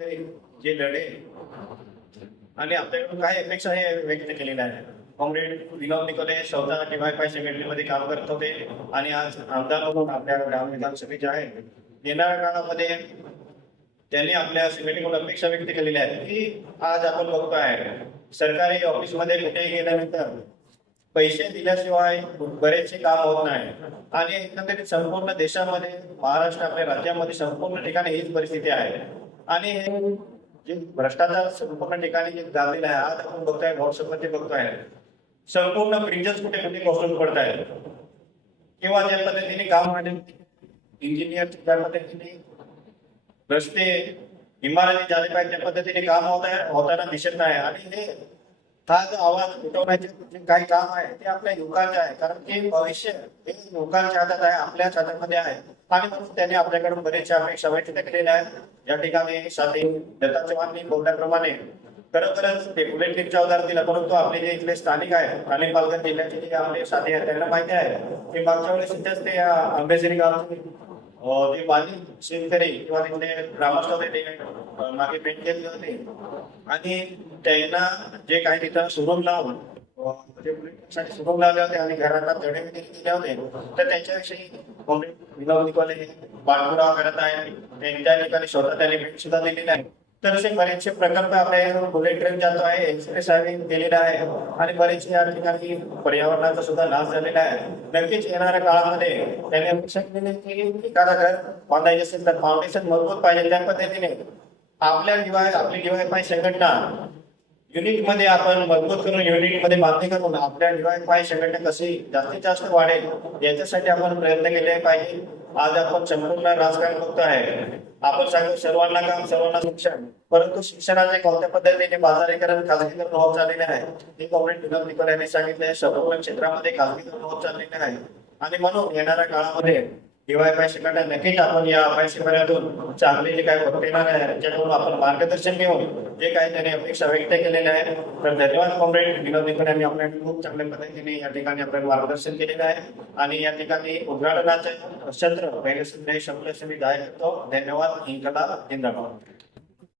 जे लढे आणि आपल्याकडून काय अपेक्षा हे व्यक्त केलेल्या आहे. कॉम्रेड विनोद निकोले स्वतः DYFI सेक्रेटरीमध्ये काम करत होते आणि आज आमदार म्हणून आपल्या ग्राम विधानसभेचे आहे. येणाऱ्या काळामध्ये त्यांनी आपल्या सेक्रेटरीकडून अपेक्षा व्यक्त केलेल्या आहेत की आज आपण बघतोय सरकारी ऑफिसमध्ये कुठेही गेल्यानंतर पैसे दिल्याशिवाय बरेचसे काम होत नाही आणि एकंदरीत संपूर्ण देशामध्ये महाराष्ट्र आपल्या राज्यामध्ये संपूर्ण ठिकाणी हीच परिस्थिती आहे. आणि हे जे भ्रष्टाचार संपूर्ण ठिकाणी जे गाजलेला आहे, आज आपण बघताय व्हॉट्सअपमध्ये बघतोय संपूर्ण ब्रिजेस कुठे कुठे कोसळून पडत आहेत किंवा ज्या पद्धतीने काम इंजिनियर ज्या पद्धतीने रस्ते इमारती झाले पाहिजे त्या पद्धतीने काम होताना दिसत नाही. आणि हे हा जो आवाज उठवण्याचे जे काही काम आहे ते आपल्या युवकांचे आहे, कारण ते भविष्य हे युवकांच्या हातात आहे, आपल्याच हातामध्ये आहे. आणि म्हणून त्यांनी आपल्याकडून बरेचशा अपेक्षा व्यक्त केलेल्या आहेत. या ठिकाणी साथी दत्ता चव्हाणनी बोलल्याप्रमाणे खरोखरच ते बुलेट ट्रेनच्या उदाहरण दिलं, परंतु आपले जे इथले स्थानिक आहेत ठाणे पालघर जिल्ह्याचे जे आपले साथी आहेत त्यांना माहिती आहे की मागच्या वेळेस इथेच ते आंबेसरी गावचे जे बाली शेतकरी किंवा तिथले ग्रामस्थ होते ते मागे भेट घेतले होते आणि त्यांना जे काही तिथं सुरुंग लावून सुरुंग लावले होते आणि घराला तडे वगैरे दिले होते, तर त्यांच्याविषयी विनोद निकोले पाठपुरावा करत आहे. त्या ठिकाणी स्वतः त्यांनी भेट सुद्धा दिलेली आहे. तर असे बरेचसे प्रकल्प आपल्या बुलेट ट्रेन जातो आहे, एक्सप्रेस हायवे केलेला आहे आणि बरेचसे या ठिकाणी पर्यावरणाचा सुद्धा नाश झालेला आहे. नक्कीच येणाऱ्या काळामध्ये त्यांनी अपेक्षा केली की एखादा घर बांधायचे असेल तर फाउंडेशन मजबूत पाहिजे. त्या पद्धतीने आपली DYFI संघटना युनिट मध्ये आपण मजबूत करून युनिट मध्ये बांधणी करून आपल्या DYFI संघटना कशी जास्तीत जास्त वाढेल याच्यासाठी आपण प्रयत्न केले पाहिजे. आज आपण संपूर्ण राजकारण बघतो आहे, आपण सांगतो सर्वांना काम सर्वांना शिक्षण, परंतु शिक्षणाचे कोणत्या पद्धतीने बाजारीकरण खाजगीकरण होत चाललेले आहे हे कॉम्रेड विनोद निकोले यांनी सांगितले. संपूर्ण क्षेत्रामध्ये खाजगीकरण होत चाललेले आहे आणि म्हणून येणाऱ्या काळामध्ये DYFI संघटना नक्कीच आपण या अभ्यासक्रमातून चांगले जे काही वक्ते येणार आहे त्याच्याकडून आपण मार्गदर्शन घेऊन जे काही त्यांनी अपेक्षा व्यक्त केलेल्या आहेत. तर धन्यवाद कॉम्रेड विनोद निकोले यांनी आपल्याला खूप चांगल्या पद्धतीने या ठिकाणी आपल्याला मार्गदर्शन केलेलं आहे आणि या ठिकाणी उद्घाटनाचे सत्र पहिले संदेश आपल्याशी जाहीर करतो. धन्यवाद. इन्कलाब जिंदाबाद.